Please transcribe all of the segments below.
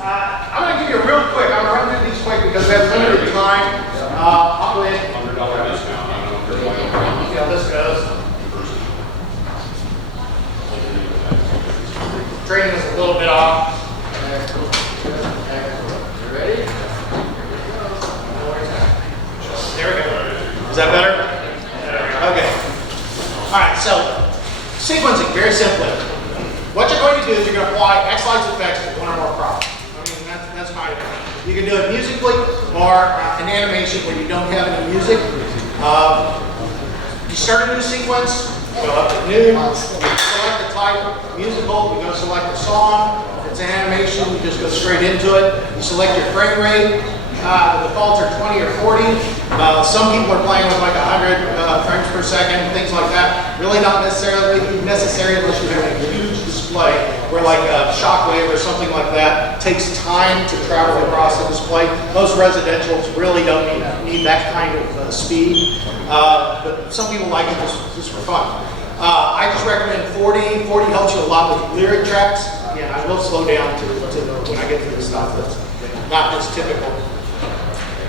I'm going to give you a real quick. I'm going to run through these quick because we have limited time. I'll go ahead. $100 discount. I don't know if there's one. See how this goes. Training is a little bit off. You ready? There we go. Is that better? Okay. All right, so sequencing, very simply. What you're going to do is you're going to apply X-Lights effects to one or more props. I mean, that's kind of it. You can do it musically or an animation where you don't have any music. You start a new sequence, go up to new, select the type, musical, you're going to select the song. If it's an animation, you just go straight into it. You select your frame rate. The defaults are 20 or 40. Some people are playing with like 100 frames per second, things like that. Really not necessary unless you have a huge display where like a shockwave or something like that takes time to travel across the display. Most residentials really don't need that kind of speed. But some people like it just for fun. I just recommend 40. 40 helps you a lot with lyric tracks. Yeah, I will slow down to when I get to the stuff that's not just typical.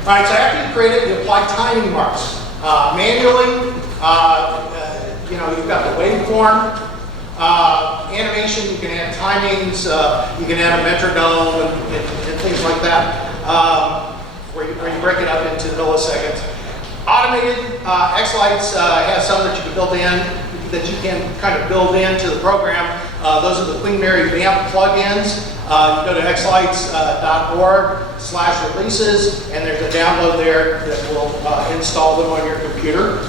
All right, so after you create it, you apply timing marks. Manually, you've got the waveform. Animation, you can add timings, you can add a metronome and things like that, where you break it up into milliseconds. Automated, X-Lights has some that you can build in, that you can kind of build into the program. Those are the Queen Mary Vamp plugins. You go to xlights.org/releases, and there's a download there that will install them on your computer.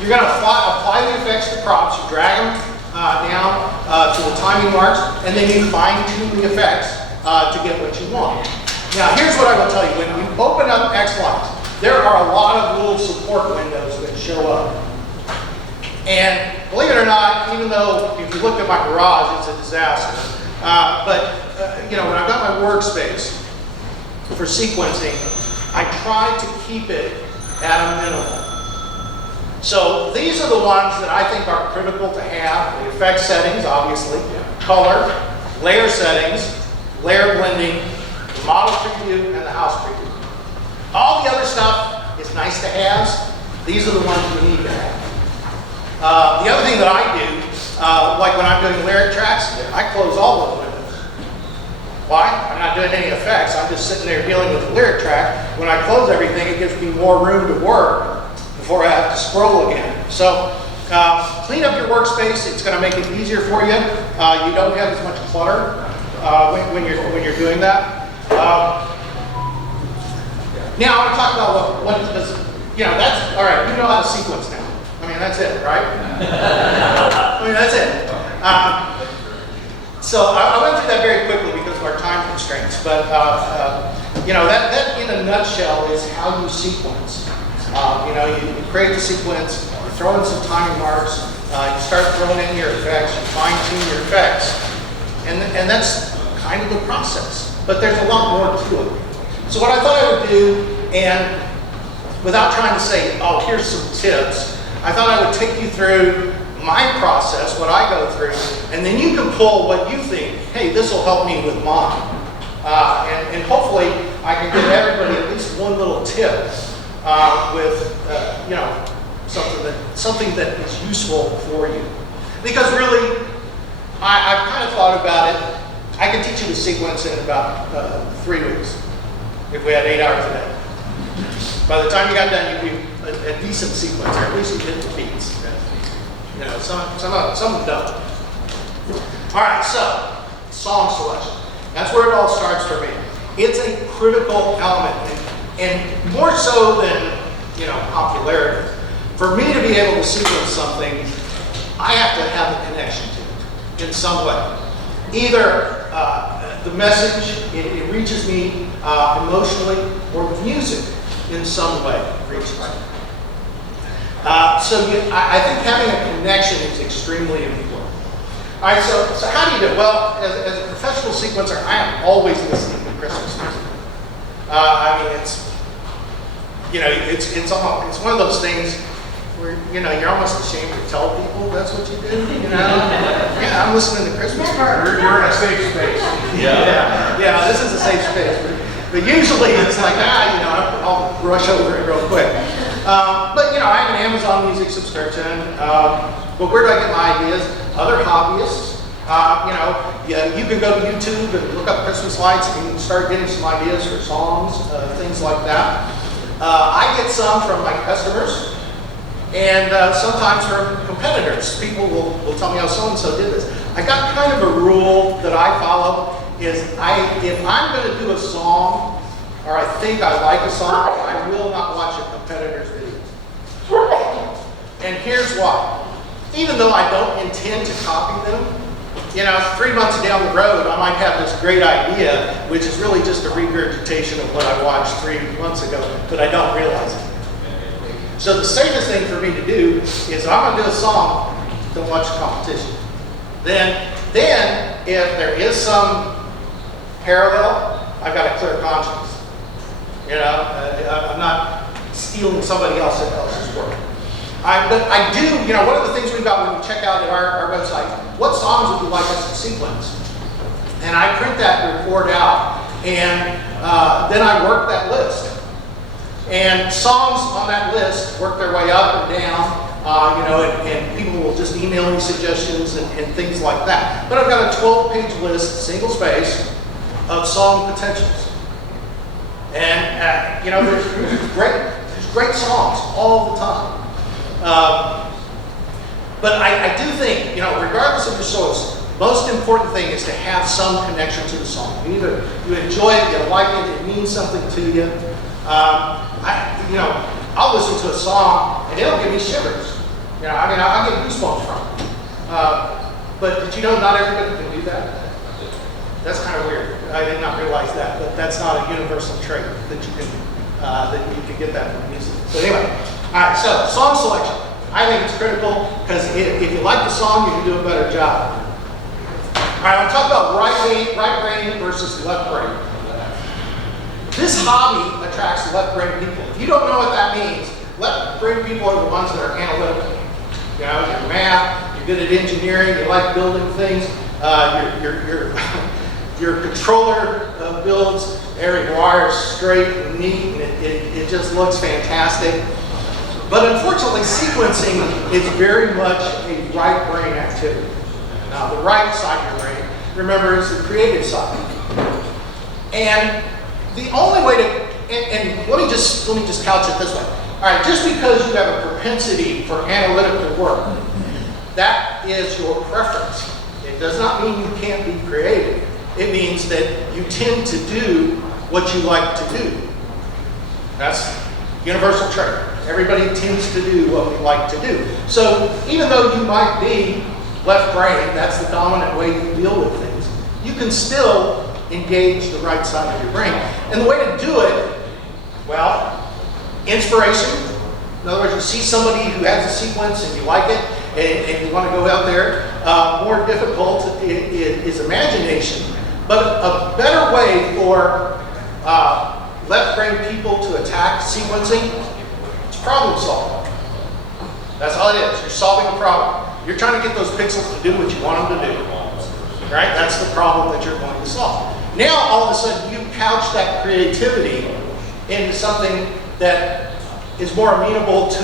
You're going to apply the effects to props. You drag them down to the timing marks, and then you fine-tune the effects to get what you want. Now, here's what I will tell you. When you open up X-Lights, there are a lot of little support windows that show up. And believe it or not, even though if you look at my garage, it's a disaster. When I've got my workspace for sequencing, I try to keep it at a minimum. So these are the ones that I think are critical to have. The effect settings, obviously, color, layer settings, layer blending, the model preview, and the house preview. All the other stuff is nice to have. These are the ones you need to have. The other thing that I do, like when I'm doing lyric tracks, I close all those windows. Why? I'm not doing any effects. I'm just sitting there dealing with the lyric track. When I close everything, it gives me more room to work before I have to scroll again. So clean up your workspace. It's going to make it easier for you. You don't have as much clutter when you're doing that. Now I want to talk about what does, that's, all right, you know how to sequence now. I mean, that's it, right? I mean, that's it. So I went through that very quickly because of our time constraints, but that in a nutshell is how you sequence. You create the sequence, you throw in some timing marks, you start throwing in your effects, you fine-tune your effects, and that's kind of the process. But there's a lot more to it. So what I thought I would do, and without trying to say, oh, here's some tips, I thought I would take you through my process, what I go through, and then you can pull what you think, hey, this will help me with mine. And hopefully I can give everybody at least one little tip with something that is useful for you. Because really, I've kind of thought about it. I can teach you the sequence in about 3 weeks if we had 8 hours a day. By the time you got done, you'd be a decent sequencer. At least you hit the beats. Some of them don't. All right, so song selection. That's where it all starts for me. It's a critical element, and more so than popularity. For me to be able to sequence something, I have to have a connection to it in some way. Either the message, it reaches me emotionally, or the music in some way reaches me. I think having a connection is extremely important. All right, so how do you do it? Well, as a professional sequencer, I am always listening to Christmas music. It's one of those things. where, you know, you're almost ashamed to tell people that's what you do, you know? Yeah, I'm listening to Christmas cards. You're in a safe space. Yeah, this is a safe space. But usually it's like, you know, I'll rush over it real quick. But, you know, I have an Amazon Music subscription. But where do I get my ideas? Other hobbyists. You know, you can go to YouTube and look up Christmas lights and you can start getting some ideas for songs, things like that. I get some from my customers and sometimes from competitors. People will tell me how so-and-so did this. I got kind of a rule that I follow is if I'm going to do a song or I think I like a song, I will not watch a competitor's videos. And here's why. Even though I don't intend to copy them, you know, 3 months down the road, I might have this great idea, which is really just a regurgitation of what I watched 3 months ago, but I don't realize it. So the safest thing for me to do is if I'm going to do a song, don't watch the competition. Then if there is some parallel, I've got a clear conscience. You know, I'm not stealing somebody else's work. But I do, you know, one of the things we've got when you check out at our website, what songs would you like us to sequence? And I print that report out, and then I work that list. And songs on that list work their way up and down, you know, and people will just email me suggestions and things like that. But I've got a 12-page list, single space, of song potentials. And, you know, there's great songs all the time. But I do think, you know, regardless of your source, most important thing is to have some connection to the song. You enjoy it, you like it, it means something to you. You know, I'll listen to a song and it'll give me shivers. You know, I mean, I'll get goosebumps from it. But did you know not everybody can do that? That's kind of weird. I did not realize that, but that's not a universal trait that you can get that from music. So anyway, all right. So song selection, I think it's critical because if you like the song, you can do a better job. All right, I'm talking about right brain versus left brain. This hobby attracts left brain people. If you don't know what that means, left brain people are the ones that are analytical. You know, you're math, you're good at engineering, you like building things. Your controller builds every wire straight and neat, and it just looks fantastic. But unfortunately, sequencing is very much a right brain activity. Now, the right side of your brain, remember, is the creative side. And the only way to, and let me just couch it this way. All right, just because you have a propensity for analytical work, that is your preference. It does not mean you can't be creative. It means that you tend to do what you like to do. That's universal trait. Everybody tends to do what we like to do. So even though you might be left brain, that's the dominant way you deal with things, you can still engage the right side of your brain. And the way to do it, well, inspiration. In other words, you see somebody who has a sequence and you like it and you want to go out there. More difficult is imagination. But a better way for left brain people to attack sequencing is problem solving. That's all it is. You're solving a problem. You're trying to get those pixels to do what you want them to do. Right? That's the problem that you're going to solve. Now, all of a sudden, you couch that creativity into something that is more amenable to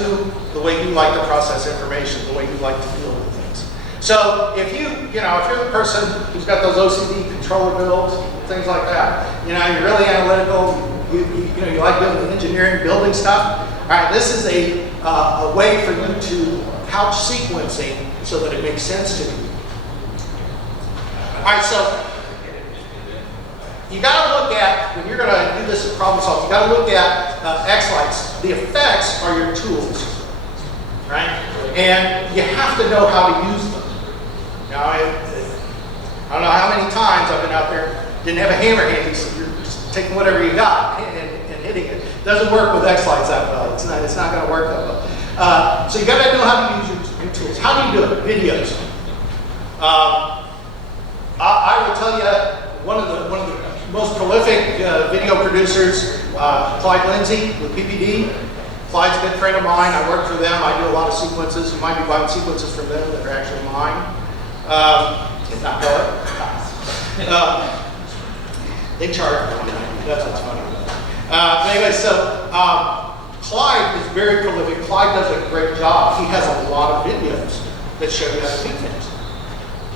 the way you like to process information, the way you like to deal with things. So if you're the person who's got those OCD controller builds, things like that, you're really analytical, you like doing engineering, building stuff, all right, this is a way for you to couch sequencing so that it makes sense to you. All right, so you got to look at, when you're going to do this problem solving, you got to look at X-lights. The effects are your tools, right? And you have to know how to use them. Now, I don't know how many times I've been out there, didn't have a hammer handy, so you're just taking whatever you got and hitting it. Doesn't work with X-lights that well. It's not going to work that well. So you got to know how to use your tools. How do you do it? Videos. I will tell you, one of the most prolific video producers, Clyde Lindsay with PPD, Clyde's a good friend of mine. I work for them. I do a lot of sequences. You might be buying sequences from them that are actually mine. If not color. They charge me. That's what's funny. But anyway, so Clyde is very prolific. Clyde does a great job. He has a lot of videos that show you how to do things.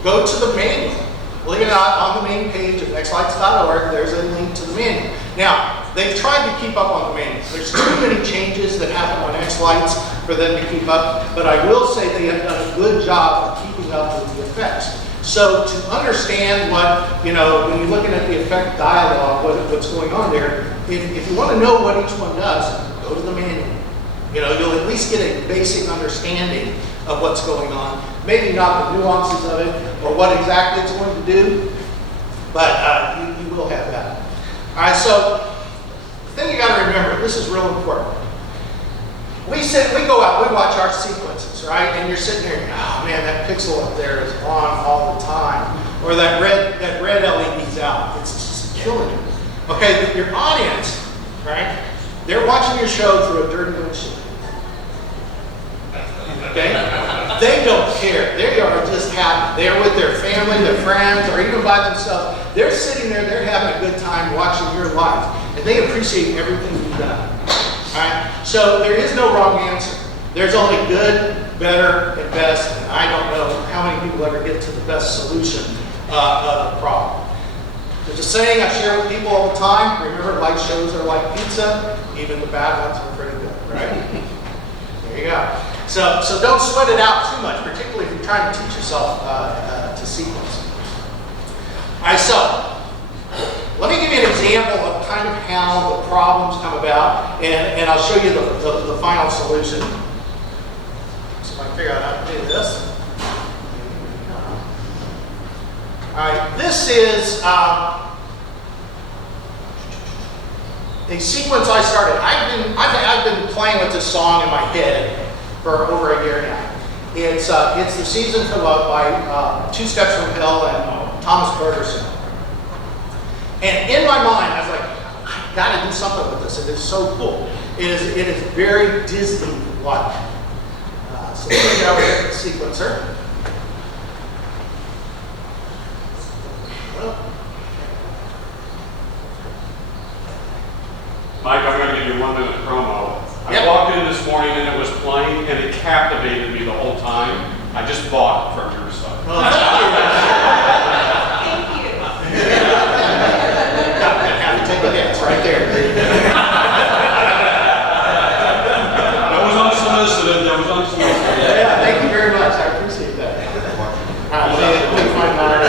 Go to the manual. Believe it or not, on the main page of nextlights.org, there's a link to the manual. Now, they've tried to keep up on the manual. There's too many changes that happen on X-Lights for them to keep up, but I will say they have done a good job of keeping up with the effects. So to understand what, when you're looking at the effect dialogue, what's going on there, if you want to know what each one does, go to the manual. You'll at least get a basic understanding of what's going on. Maybe not the nuances of it or what exactly it's going to do, but you will have that. All right, so the thing you got to remember, this is real important. We go out, we watch our sequences, right? And you're sitting there, oh man, that pixel up there is on all the time, or that red LED's out. It's just killing you. Okay, but your audience, right? They're watching your show through a dirty windshield. Okay? They don't care. They are just happy. They're with their family, their friends, or even by themselves. They're sitting there, they're having a good time watching your life. And they appreciate everything you've done. Alright? So there is no wrong answer. There's only good, better, and best. And I don't know how many people ever get to the best solution of the problem. There's a saying I share with people all the time. Remember, light shows are like pizza. Even the bad ones are pretty good, right? There you go. So don't sweat it out too much, particularly if you're trying to teach yourself to sequence. All right, so let me give you an example of kind of how the problems come about, and I'll show you the final solution. So if I can figure out how to do this. All right, this is a sequence I started. I've been playing with this song in my head for over a year now. It's The Season for Love by Two Steps from Hell and Thomas Bergerson. And in my mind, I was like, I've got to do something with this. It is so cool. It is very Disney-like. So let me get over here to the sequencer. Mike, I'm going to give you 1 minute promo. Yep. I walked in this morning and it was playing and it captivated me the whole time. I just bought it from your site. Well, thank you. Have to take a dance right there. That was unsolicited. Yeah, thank you very much. I appreciate that. Let me find mine.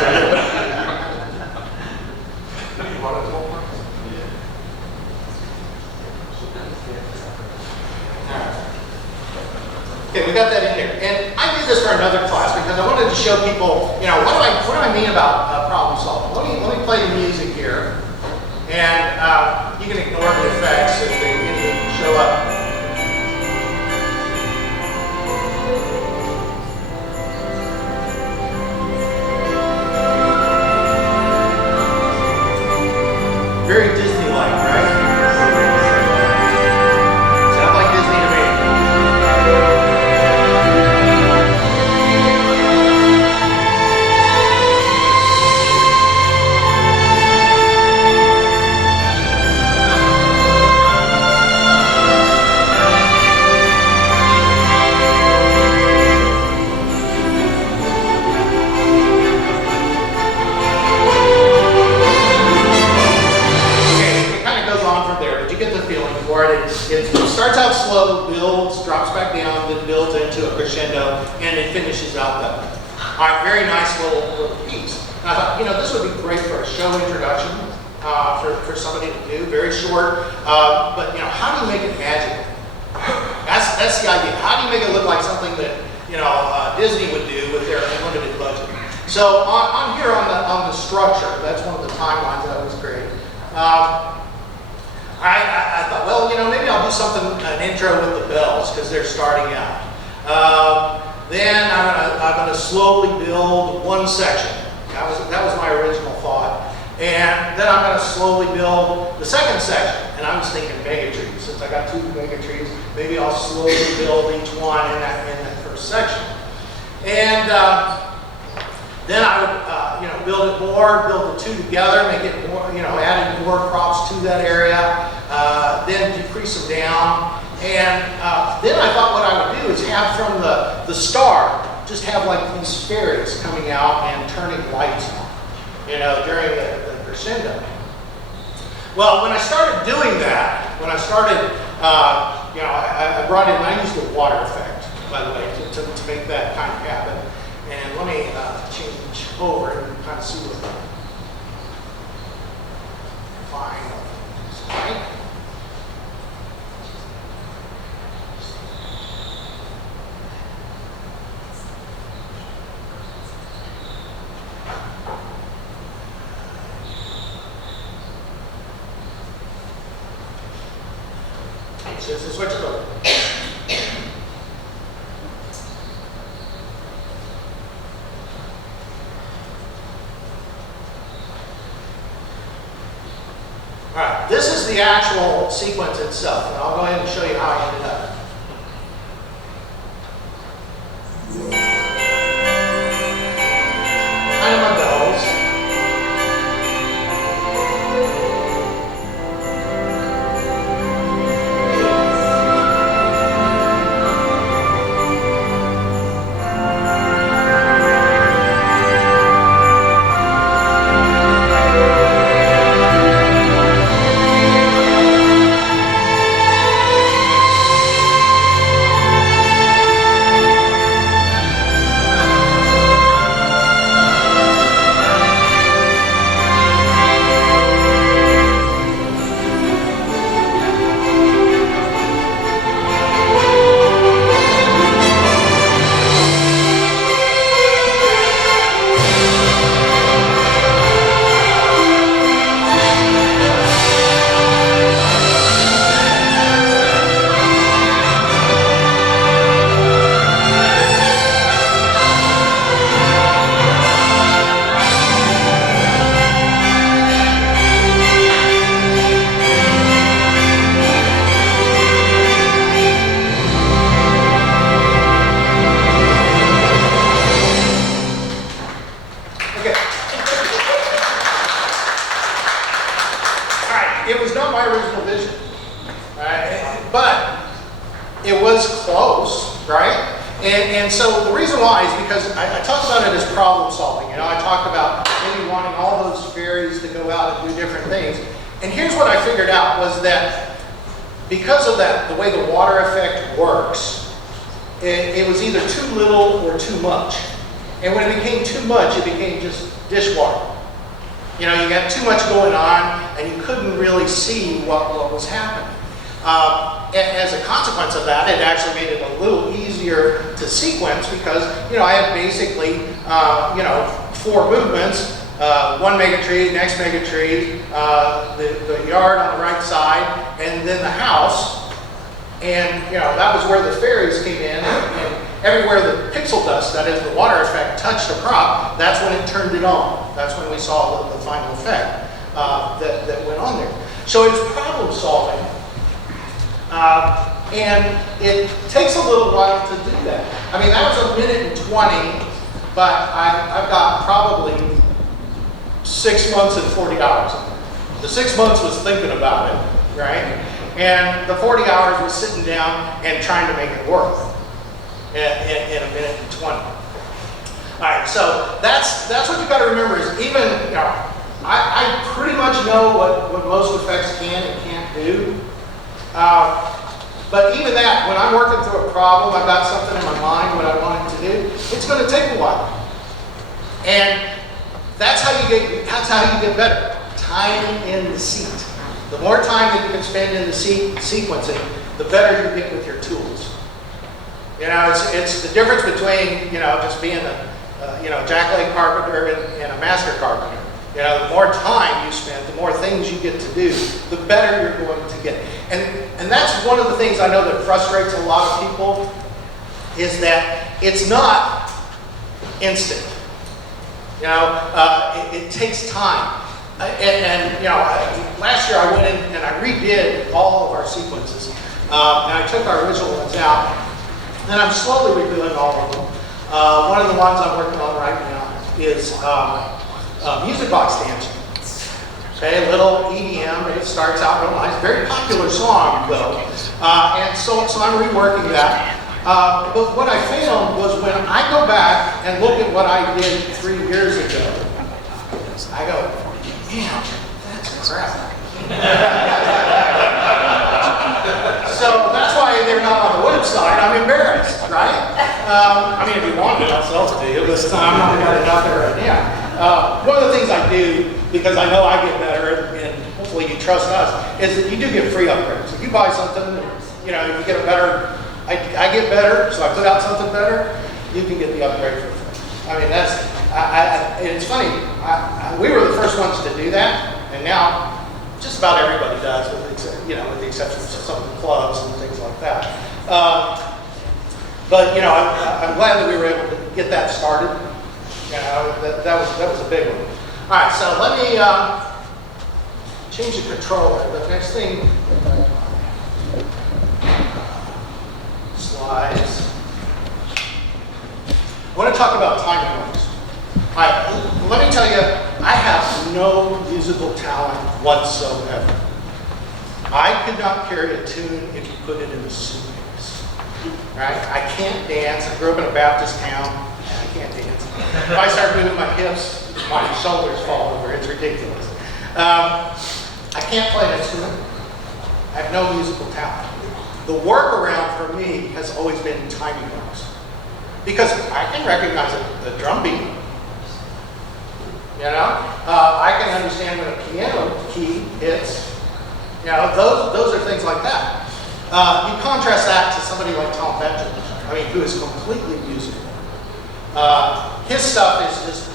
Okay, we got that in here. And I did this for another class because I wanted to show people, what do I mean about problem solving? Let me play the music here. And you can ignore the effects if they show up. Very Disney-like, right? Sounds like Disney to me. It starts out slow, builds, drops back down, then builds into a crescendo, and it finishes out that way. All right, very nice little piece. And I thought, this would be great for a show introduction for somebody to do, very short. But how do you make it magical? That's the idea. How do you make it look like something that Disney would do with their unlimited budget? So on here on the structure, that's one of the timelines that I was creating. I thought, well, maybe I'll do an intro with the bells because they're starting out. Then I'm gonna slowly build one section. That was my original thought. And then I'm gonna slowly build the second section. And I was thinking mega trees. Since I got 2 mega trees, maybe I'll slowly build each one in that first section. And then I would, build it more, build the two together, make it more, adding more crops to that area, then decrease them down. And then I thought what I would do is have from the start, just have like these fairies coming out and turning lights on, during the crescendo. Well, when I started doing that, when I started, I brought in, I used the water effect, by the way, to make that kind of happen. And let me change over and kind of see what the final is like. So this is switch it over. Alright, this is the actual sequence itself, and I'll go ahead and show you how I ended up. Kind of my bells. It was not my original vision, right? But it was close, right? And so the reason why is because I talk about it as problem solving. I talk about maybe wanting all those fairies to go out and do different things. And here's what I figured out was that because of that, the way the water effect works, it was either too little or too much. And when it became too much, it became just dishwater. You got too much going on, and you couldn't really see what was happening. As a consequence of that, it actually made it a little easier to sequence because, I had basically, 4 movements, one mega tree, next mega tree, the yard on the right side, and then the house. And, that was where the fairies came in, and everywhere the pixel dust, that is the water effect, touched the crop, that's when it turned it on. That's when we saw the final effect that went on there. So it was problem solving. And it takes a little while to do that. I mean, that was 1:20, but I've got probably 6 months and 40 hours. The 6 months was thinking about it, right? And the 40 hours was sitting down and trying to make it work in 1:20. All right, so that's what you got to remember is even, I pretty much know what most effects can and can't do. But even that, when I'm working through a problem, I've got something in my mind, what I want it to do, it's going to take a while. And that's how you get better. Time in the seat. The more time that you can spend in the sequencing, the better you get with your tools. It's the difference between, just being a jack-leg carpenter and a master carpenter. The more time you spend, the more things you get to do, the better you're going to get. And that's one of the things I know that frustrates a lot of people is that it's not instant. It takes time. Last year I went in and I redid all of our sequences And I took our original ones out, and I'm slowly redoing all of them. One of the ones I'm working on right now is music box dancing. Okay, a little EDM, and it starts out real nice. Very popular song, though. And so I'm reworking that. But what I found was when I go back and look at what I did 3 years ago, I go, man, that's crap. So that's why they're not on the website. I'm embarrassed, right? I mean, if you wanted, I'll sell it to you. But I'm not going to out there right now. One of the things I do, because I know I get better, and hopefully you trust us, is that you do get free upgrades. If you buy something, you know, you get a better, I get better, so I put out something better, you can get the upgrade for free. I mean, that's, it's funny, we were the first ones to do that, and now just about everybody does, with the exception of some of the clubs and things like that. But you know, I'm glad that we were able to get that started. You know, that was a big one. All right, so let me change the controller. The next thing, slides. I want to talk about timing marks. All right, let me tell you, I have no musical talent whatsoever. I could not carry a tune if you put it in a suitcase. Right? I can't dance. I grew up in a Baptist town, and I can't dance. If I start moving my hips, my shoulders fall over. It's ridiculous. I can't play an instrument. I have no musical talent. The workaround for me has always been timing marks. Because I can recognize a drum beat. You know, I can understand when a piano key hits. You know, those are things like that. You contrast that to somebody like Tom Benjamin, I mean, who is completely musical. His stuff is just,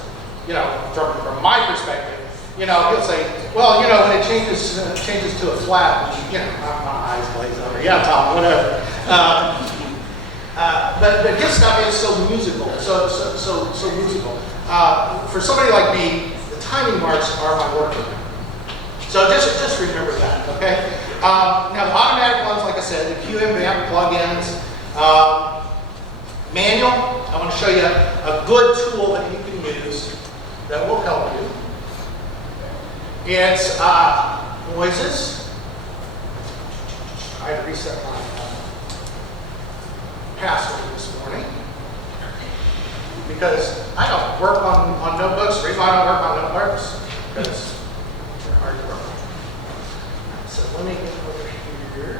you know, from my perspective, you know, he'll say, well, you know, when it changes to a flat, you know, my eyes glaze over. Yeah, Tom, whatever. But his stuff is so musical, so musical. For somebody like me, the timing marks are my workaround. So just remember that, okay? Now the automatic ones, like I said, the QM vamp plugins, manual. I want to show you a good tool that you can use that will help you. It's noises. I had to reset my password this morning because I don't work on notebooks. The reason I don't work on notebooks because they're hard to work on. So let me get over here.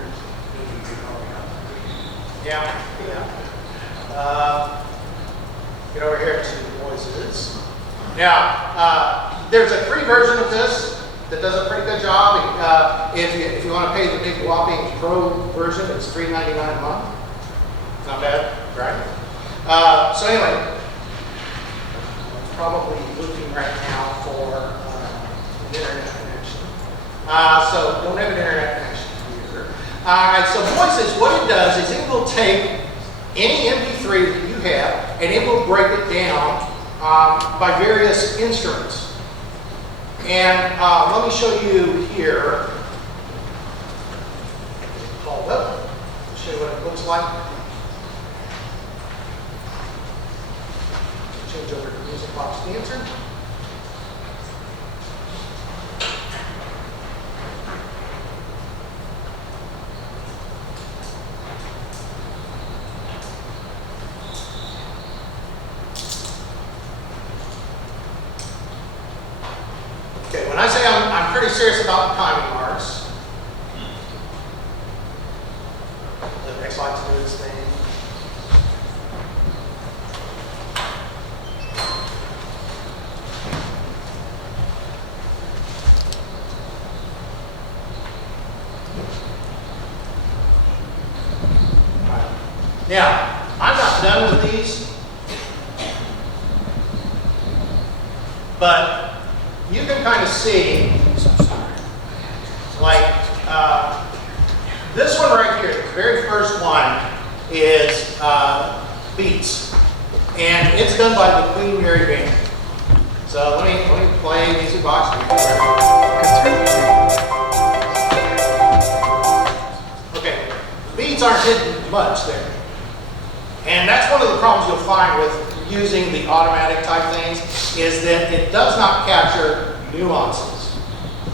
Yeah. Get over here to noises. Now, there's a free version of this that does a pretty good job. If you want to pay the big whopping pro version, it's $3.99 a month. Not bad, right? So anyway, probably looking right now for an internet connection. So don't have an internet connection here. All right, so Voices, what it does is it will take any MP3 that you have and it will break it down by various instruments. And let me show you here. Hold up. Show you what it looks like. Change over to Music Box Dancer. Okay, when I say I'm pretty serious about the timing marks, the next slide's doing its thing. Now, I'm not done with these, but you can kind of see, like, this one right here, the very first one is Beats, and it's done by the Queen Mary Band. So let me play Music Box. Okay, beats aren't hidden much there. And that's one of the problems you'll find with using the automatic type things, is that it does not capture nuances.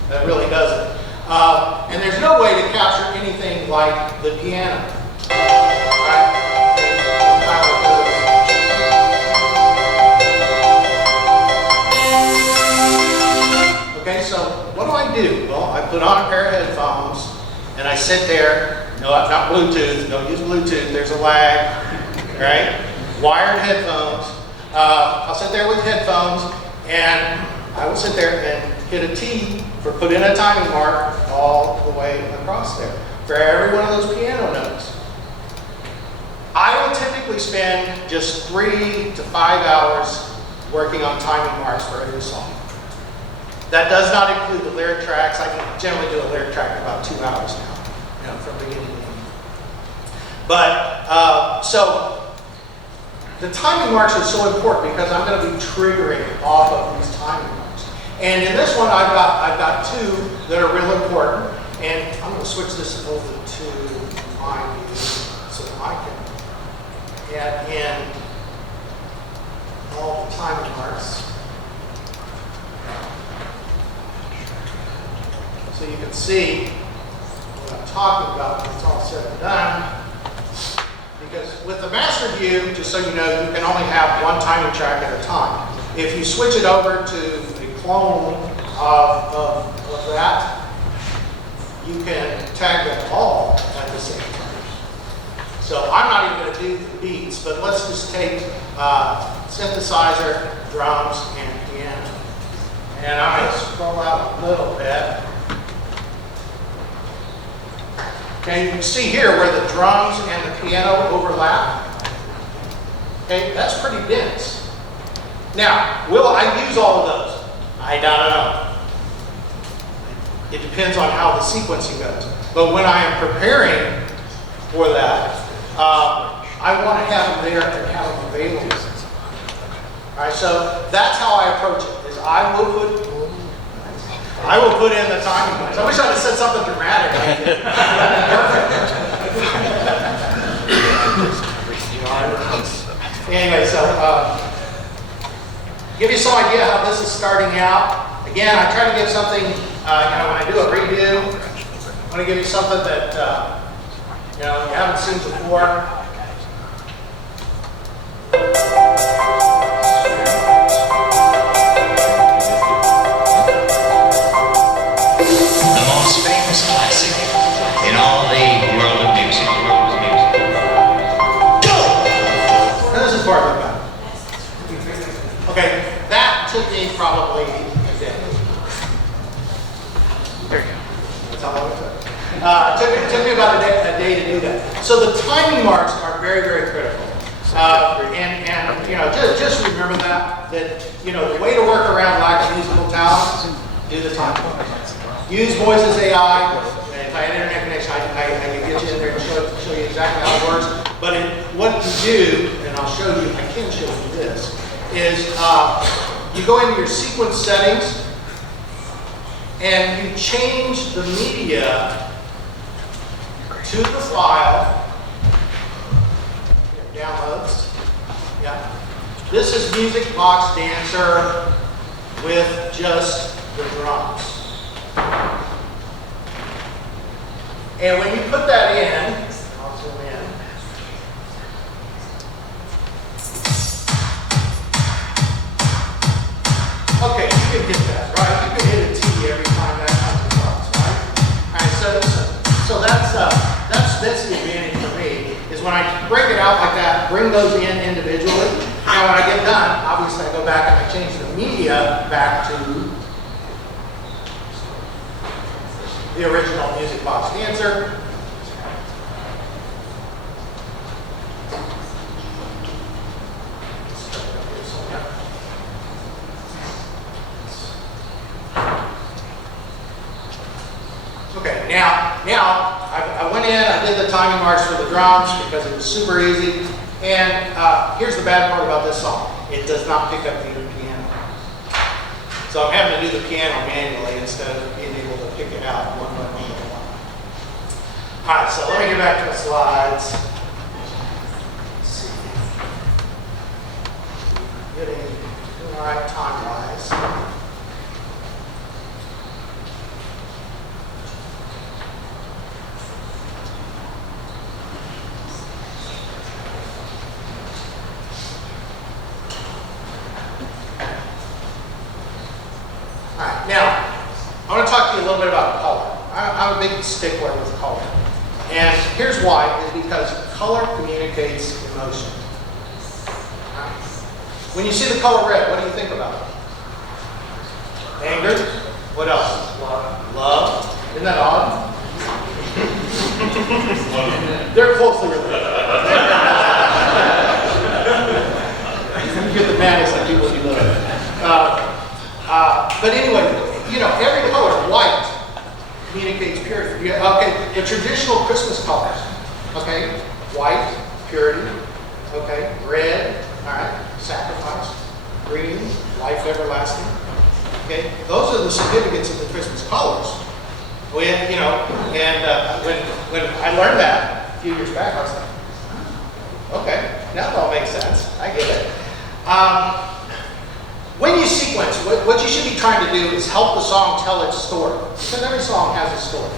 That really doesn't. And there's no way to capture anything like the piano. Right? Okay, so what do? Well, I put on a pair of headphones and I sit there. No, not Bluetooth. Don't use Bluetooth. There's a lag. Right? Wired headphones. I'll sit there with headphones and I will sit there and hit a T for put in a timing mark all the way across there for every one of those piano notes. I will typically spend just 3 to 5 hours working on timing marks for every song. That does not include the lyric tracks. I can generally do a lyric track in about 2 hours now, from beginning to end. But, so, the timing marks are so important because I'm going to be triggering off of these timing marks. And in this one, I've got 2 that are real important. And I'm going to switch this over to my view so that I can add in all the timing marks. So you can see what I'm talking about when it's all said and done. Because with the master view, just so you know, you can only have one timing track at a time. If you switch it over to the clone of that, you can tag them all at the same time. So I'm not even going to do the beats, but let's just take synthesizer, drums, and piano. And I'm going to scroll out a little bit. Okay, you can see here where the drums and the piano overlap. Okay, that's pretty dense. Now, will I use all of those? I don't know. It depends on how the sequencing goes. But when I am preparing for that, I want to have them there and have them available. All right, so that's how I approach it. Is I will put in the timing marks. I wish I had said something dramatic. Anyway, so give you some idea how this is starting out. Again, I try to give something, when I do a redo, I want to give you something that you haven't seen before. Classic in all the world of music. Go! Now this is part of the battle. Okay, that took me probably a day. There you go. That's how long it took. It took me about a day to do that. So the timing marks are very, very critical. And just remember that the way to work around lack of musical talent, do the timing marks. Use voice as AI. If I had internet connection, I can get you in there and show you exactly how it works. But what you do, and I'll show you, I can show you this, is you go into your sequence settings and you change the media to the file. Downloads. Yeah. This is Music Box Dancer with just the drums. And when you put that in, I'll zoom in. Okay, you can hit that, right? You can hit a T every time that comes across, right? All right, so that's the advantage for me, is when I break it out like that, bring those in individually. Now when I get done, obviously I go back and I change the media back to the original Music Box Dancer. Okay, now I went in, I did the timing marks for the drums because it was super easy. And here's the bad part about this song. It does not pick up the piano. So I'm having to do the piano manually instead of being able to pick it out one by one. All right, so let me get back to the slides. Let's see. Getting all right time-wise. All right, now, I want to talk to you a little bit about color. I'm a big stickler with color. And here's why, is because color communicates emotion. Right? When you see the color red, what do you think about? Anger. What else? Love. Isn't that odd? They're closely related. You get the madness of people you love. But anyway, you know, every color, white, communicates purity. Okay, the traditional Christmas colors, okay, white, purity, okay, red, all right, sacrifice, green, life everlasting, okay, those are the significance of the Christmas colors. When, you know, and when I learned that a few years back, I was like, okay, now it all makes sense, I get it. When you sequence, what you should be trying to do is help the song tell its story. Because every song has a story.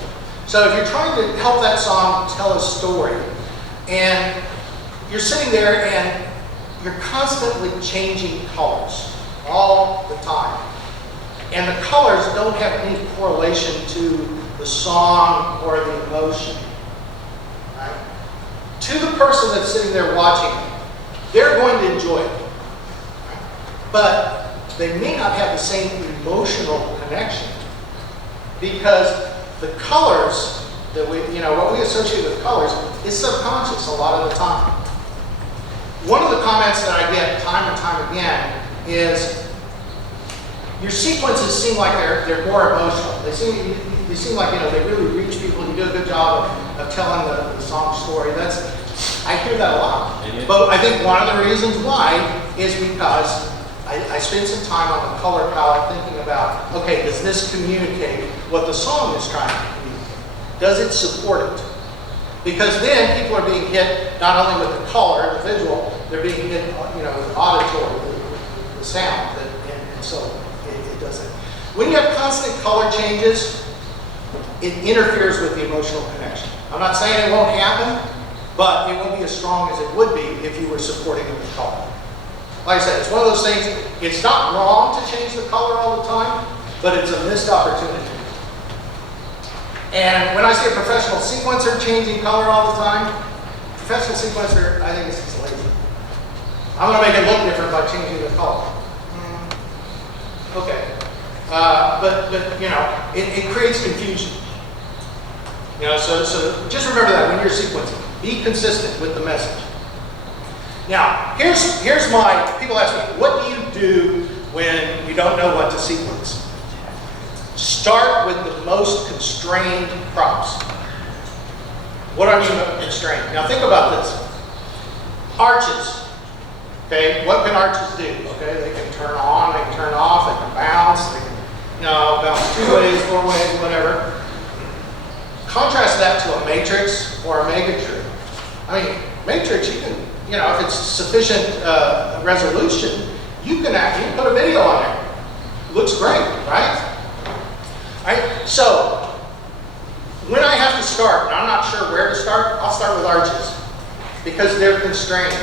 So if you're trying to help that song tell a story, and you're sitting there and you're constantly changing colors all the time. And the colors don't have any correlation to the song or the emotion. Right? To the person that's sitting there watching, they're going to enjoy it. Right? But they may not have the same emotional connection because the colors that we, you know, what we associate with colors is subconscious a lot of the time. One of the comments that I get time and time again is your sequences seem like they're more emotional. They seem like, you know, they really reach people. You do a good job of telling the song story. I hear that a lot. But I think one of the reasons why is because I spend some time on the color palette thinking about, okay, does this communicate what the song is trying to communicate? Does it support it? Because then people are being hit not only with the color, the visual, they're being hit, you know, with the auditory, the sound, and so it does it. When you have constant color changes, it interferes with the emotional connection. I'm not saying it won't happen, but it won't be as strong as it would be if you were supporting it with color. Like I said, it's one of those things, it's not wrong to change the color all the time, but it's a missed opportunity. And when I see a professional sequencer changing color all the time, professional sequencer, I think it's just lazy. I'm going to make it look different by changing the color. Okay. But you know, it creates confusion. You know, so just remember that when you're sequencing. Be consistent with the message. Now, here's my, people ask me, what do you do when you don't know what to sequence? Start with the most constrained props. What are you constrained? Now think about this. Arches. Okay, what can arches do? Okay, they can turn on, they can turn off, they can bounce, they can, you know, bounce 2 ways, 4 ways, whatever. Contrast that to a matrix or a megatree. I mean, matrix, you can, you know, if it's sufficient resolution, you can put a video on there. Looks great, right? Right? So, when I have to start, and I'm not sure where to start, I'll start with arches because they're constrained.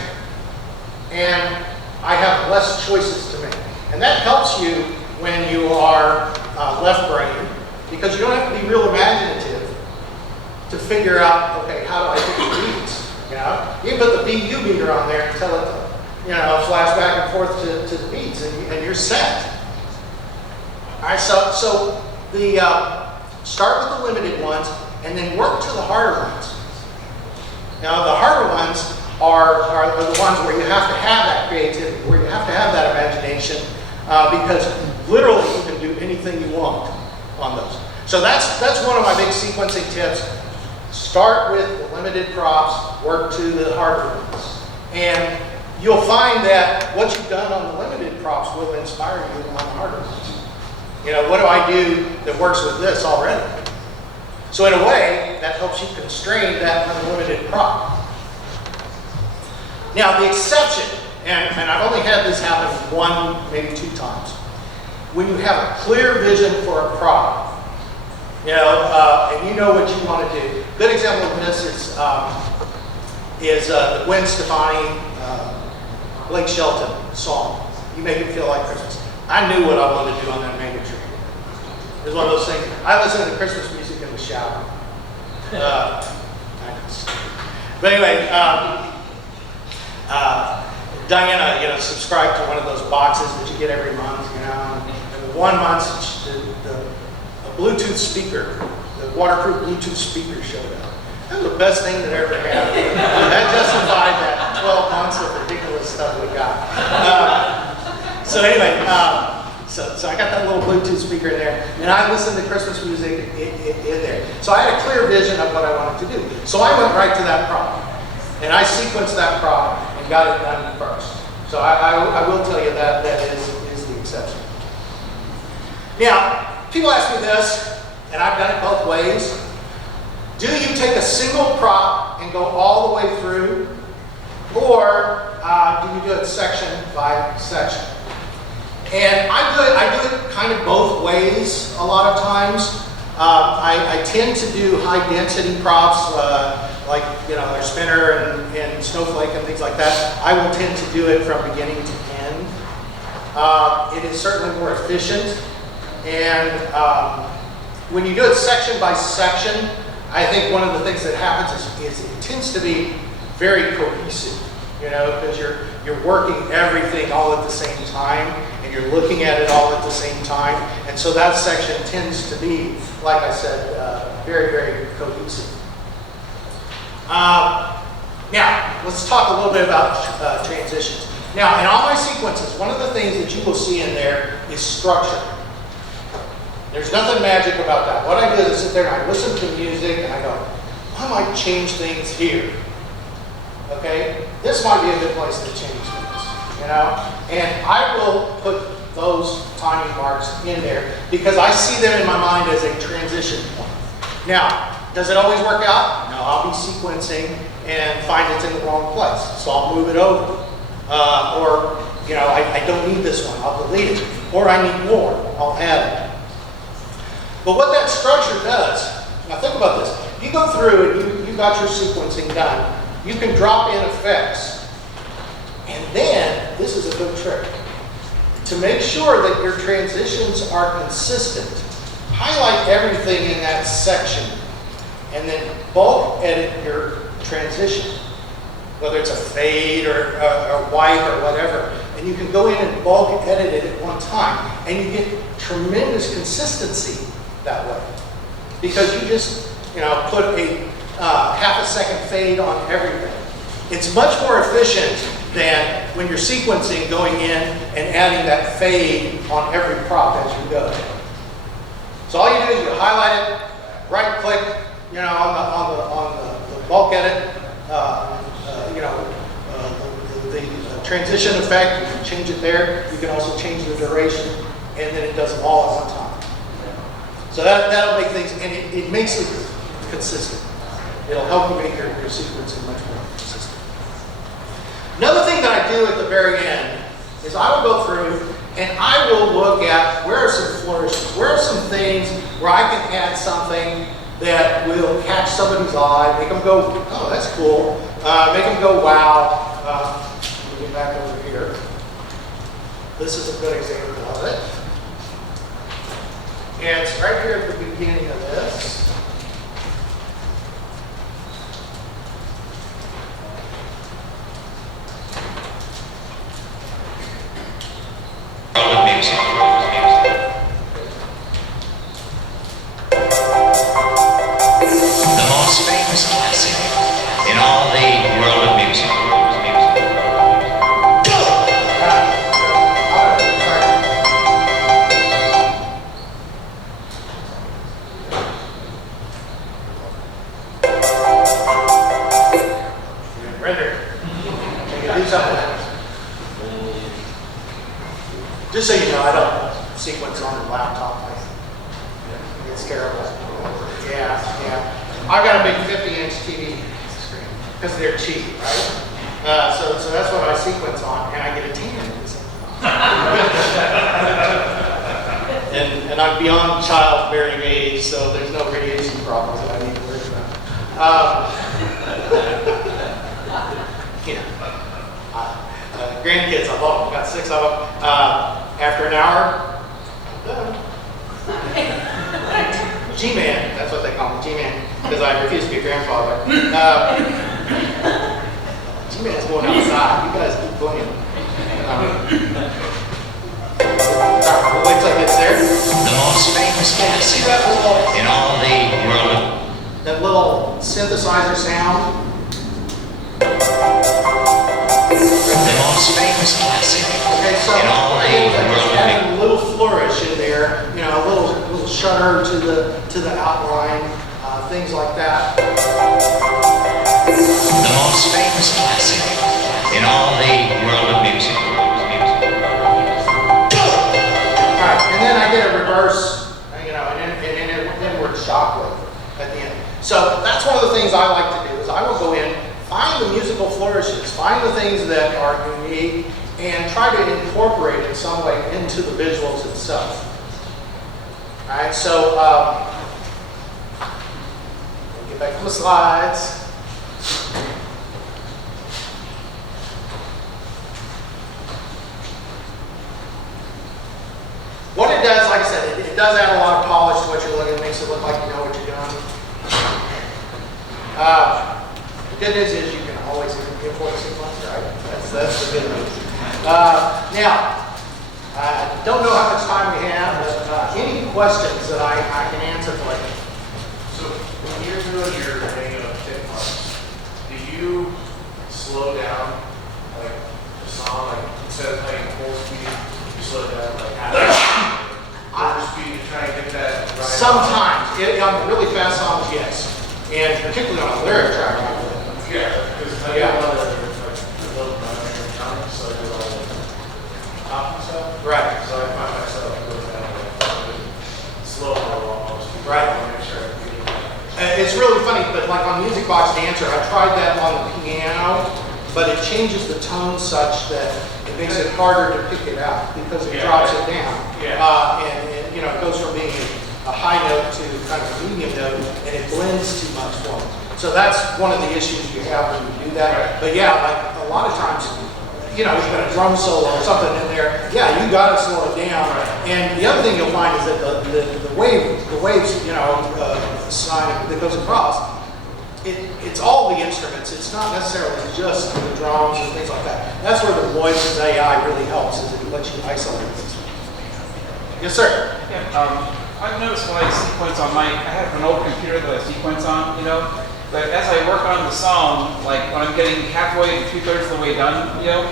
And I have less choices to make. And that helps you when you are left-brained because you don't have to be real imaginative to figure out, okay, how do I pick the beats? You know, you can put the BU meter on there and tell it to, you know, flash back and forth to the beats, and you're set. All right, so the start with the limited ones, and then work to the harder ones. Now, the harder ones are the ones where you have to have that creativity, where you have to have that imagination, because literally you can do anything you want on those. So that's one of my big sequencing tips. Start with the limited props, work to the harder ones. And you'll find that what you've done on the limited props will inspire you on the harder ones. You know, what do I do that works with this already? So in a way, that helps you constrain that unlimited prop. Now the exception, and I've only had this happen one, maybe two times, when you have a clear vision for a prop, you know, and you know what you want to do. Good example of this is the Gwen Stefani, Blake Shelton song, You Make It Feel Like Christmas. I knew what I wanted to do on that mango tree. It was one of those things. I listen to Christmas music in the shower. But anyway, Diana, you know, subscribed to one of those boxes that you get every month, you know. And one month, a Bluetooth speaker, the waterproof Bluetooth speaker showed up. That was the best thing that ever happened. That justified that 12 months of ridiculous stuff we got. So anyway, so I got that little Bluetooth speaker in there, and I listened to Christmas music in there. So I had a clear vision of what I wanted to do. So I went right to that prop, and I sequenced that prop and got it done first. So I will tell you that is the exception. Now, people ask me this, and I've done it both ways. Do you take a single prop and go all the way through, or do you do it section by section? And I do it kind of both ways a lot of times. I tend to do high density props, like, you know, their spinner and snowflake and things like that. I will tend to do it from beginning to end. It is certainly more efficient. And when you do it section by section, I think one of the things that happens is it tends to be very cohesive, you know, because you're working everything all at the same time, and you're looking at it all at the same time. And so that section tends to be, like I said, very, very cohesive. Now, let's talk a little bit about transitions. Now, in all my sequences, one of the things that you will see in there is structure. There's nothing magic about that. What I do is I sit there and I listen to music and I go, I might change things here. Okay? This might be a good place to change things, you know? And I will put those timing marks in there because I see them in my mind as a transition point. Now, does it always work out? No, I'll be sequencing and find it's in the wrong place. So I'll move it over. Or, you know, I don't need this one, I'll delete it. Or I need more, I'll add it. But what that structure does, now think about this. You go through and you got your sequencing done. You can drop in effects. And then, this is a good trick. To make sure that your transitions are consistent, highlight everything in that section and then bulk edit your transition. Whether it's a fade or a white or whatever. And you can go in and bulk edit it at one time. And you get tremendous consistency that way. Because you just, you know, put a half a second fade on everything. It's much more efficient than when you're sequencing going in and adding that fade on every prop as you go. So all you do is you highlight it, right click, you know, on the bulk edit, you know, the transition effect, you can change it there. You can also change the duration, and then it does them all at one time. So that'll make things, and it makes it consistent. It'll help you make your sequencing much more consistent. Another thing that I do at the very end is I will go through and I will look at where are some flourishes, where are some things where I can add something that will catch somebody's eye, make them go, oh, that's cool, make them go, wow. Let me get back over here. This is a good example of it. And it's right here at the beginning of this. World of music. The most famous classic in all the world of music. I've got a big 50-inch TV screen because they're cheap, right? So that's what I sequence on, and I get a tan. and I'm beyond childbearing age, so there's no radiation problems that I need to worry about. Grandkids, I love them. I've got 6 of them. After an hour, I'm done. G-Man, that's what they call me, G-Man, because I refuse to be a grandfather. G-Man's going outside. You guys keep playing. We'll wait till it gets there. The most famous See castle that little, in all the world. that little synthesizer sound? The most famous castle Okay, so in all the world. adding a little flourish in there, you know, a little shutter to the outline, things like that. The most famous castle in all the world of music. All right, and then I get a reverse, you know, and then inward shockwave at the end. So that's one of the things I like to do is I will go in, find the musical flourishes, find the things that are unique, and try to incorporate in some way into the visuals itself. All right, so we'll get back to the slides. What it does, like I said, it does add a lot of polish to what you're looking at. It makes it look like you know what you're doing. The good news is you can always import a sequence, right? That's the good news. Now, I don't know how much time we have, but any questions that I can answer for you? So when you're doing your hanging up tip marks, do you slow down like the song, like instead of playing full speed, you slow down like quarter speed to try and get that right? Sometimes, on really fast songs, yes, and particularly on a lyric track. Yeah, because I Yeah. do a lot of like the little running, so I do all the top and stuff. Right. So I find myself going down like slow almost. Right. I want to make sure I can get it. It's really funny, but like on Music Box Dancer, I tried that on the piano, but it changes the tone such that it makes it harder to pick it out because it drops it down. Yeah. And you know, it goes from being a high note to kind of a medium note, and it blends too much for me. So that's one of the issues you have when you do that. Right. But yeah, like a lot of times, you know, you've got a drum solo or something in there. Yeah, you got to slow it down. And the other thing you'll find is that the waves, you know, sign that goes across. It's all the instruments. It's not necessarily just the drums and things like that. That's where the voices AI really helps, is it lets you isolate things. Yes, sir. Yeah, I've noticed when I sequence on I have an old computer that I sequence on, you know, but as I work on the song, like when I'm getting halfway to 2/3 of the way done, you know,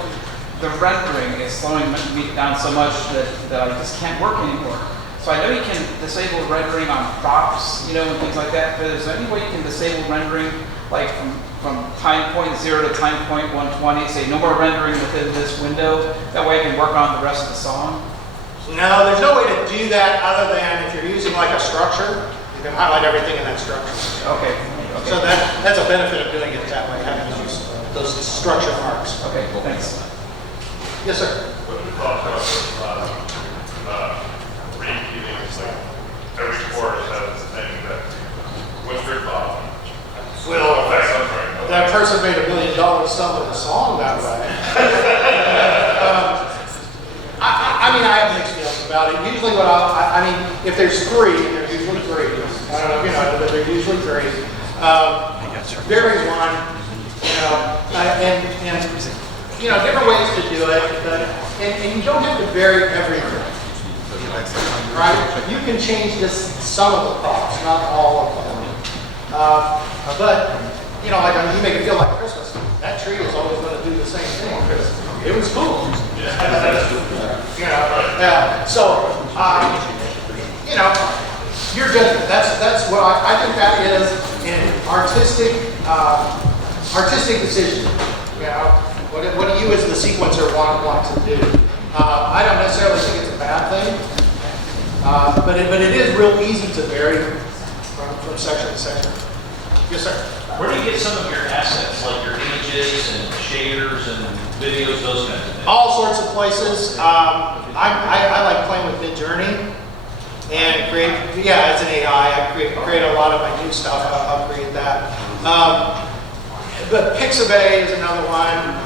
the rendering is slowing me down so much that I just can't work anymore. So I know you can disable rendering on props, you know, and things like that, but is there any way you can disable rendering, like from time point 0 to time point 120, say no more rendering within this window, that way I can work on the rest of the song? No, there's no way to do that other than if you're using like a structure, you can highlight everything in that structure. Okay. So that's a benefit of doing it that way, having to use those structure marks. Okay, thanks. Yes, sir. What we talked about repeating, it's like every chorus has a thing that, what's your thought? Well, That sounds right. that person made $1 million selling a song that way. I mean, I have mixed feelings about it. Usually what I mean, if there's 3, there's usually 3. I don't know if you know, but there's usually 3. Vary one, you know, and you know, different ways to do it, but, and you don't have to vary everything, right? You can change just some of the props, not all of them. But, you know, like you make it feel like Christmas. That tree is always going to do the same thing because it was cool. You know, so, you know, your judgment. That's what I think that is an artistic decision. You know, what do you as the sequencer want to do? I don't necessarily think it's a bad thing, but it is real easy to vary from section to section. Yes, sir. Where do you get some of your assets, like your images and shaders and videos, those kinds of things? All sorts of places. I like playing with Midjourney and create, yeah, as an AI, I create a lot of my new stuff. I'll create that. But Pixabay is another one.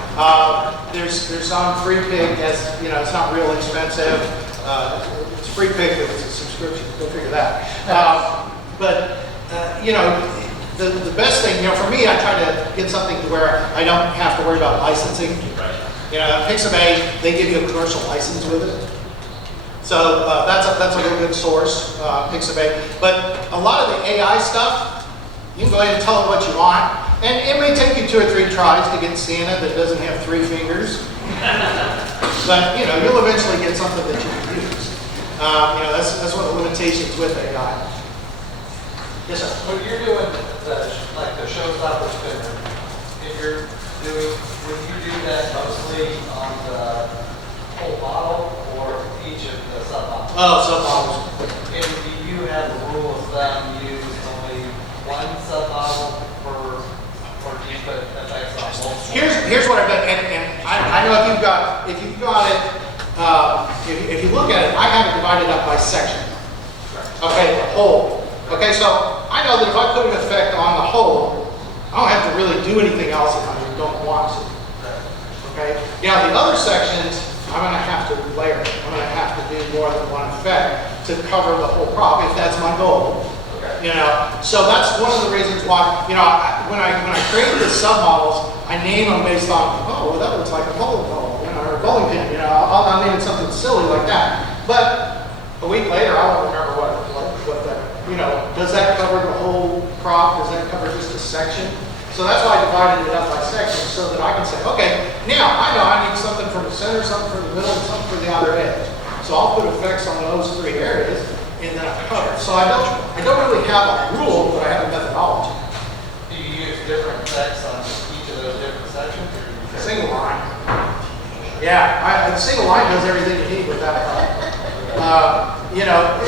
There's some FreePig that's, you know, it's not real expensive. It's FreePig, but it's a subscription. Go figure that. You know, the best thing, you know, for me, I try to get something to where I don't have to worry about licensing. Right. You know, Pixabay, they give you a commercial license with it. So that's a real good source, Pixabay. But a lot of the AI stuff, you can go ahead and tell it what you want. And it may take you 2 or 3 tries to get Santa that doesn't have 3 fingers. But, you know, you'll eventually get something that you can use. You know, that's one of the limitations with AI. Yes, sir. When you're doing like the showstopper spinner, if you're doing, would you do that mostly on the whole model or each of the sub-models? Oh, sub-models. And do you have a rule of thumb, use only one sub-model or do you put effects on multiple? Here's what I've done, and I know if you've got it, if you look at it, I have it divided up by section. Okay, the whole. Okay, so I know that if I put an effect on the whole, I don't have to really do anything else if I don't want to. Okay, now the other sections, I'm going to have to layer. I'm going to have to do more than one effect to cover the whole prop if that's my goal. You know, so that's one of the reasons why, you know, when I create the submodels, I name them based on, oh, well, that looks like a bowling ball, you know, or a bowling pin. You know, I'll name it something silly like that. But a week later, I won't remember what that, you know, does that cover the whole prop? Does that cover just a section? So that's why I divided it up by sections so that I can say, okay, now I know I need something from the center, something from the middle, and something for the other edge. So I'll put effects on those 3 areas, and then I cover. So I don't really have a rule, but I have a methodology. Do you use different effects on each of those different sections? Or do you Single line. Yeah, a single line does everything you need with that. You know,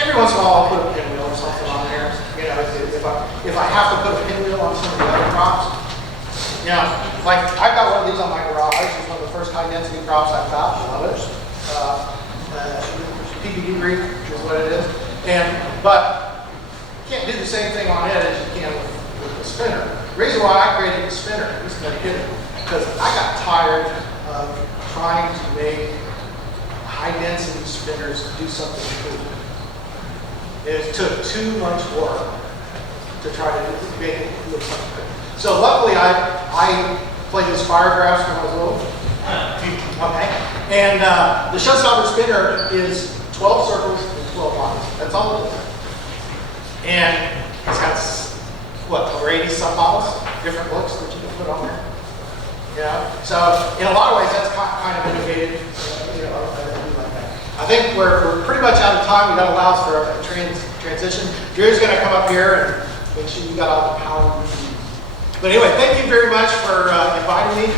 every once in a while I'll put a pinwheel or something on there. You know, if I have to put a pinwheel on some of the other props, you know, like I've got one of these on my garage. It's one of the first high density props I've got. I love it. PPD Greek is what it is. But you can't do the same thing on it as you can with the spinner. The reason why I created the spinner is because I got tired of trying to make high density spinners do something cool. It took too much work to try to make it look something good. So luckily I played with spirographs when I was little. Okay. And the showstopper spinner is 12 circles and 12 lines. That's all it is. And it's got, what, over 80 submodels, different looks that you can put on there. Yeah. So in a lot of ways, that's kind of innovative. You know, I do like that. I think we're pretty much out of time. We got allows for a transition. Drew's going to come up here and make sure you got all the power you need. But anyway, thank you very much for inviting me.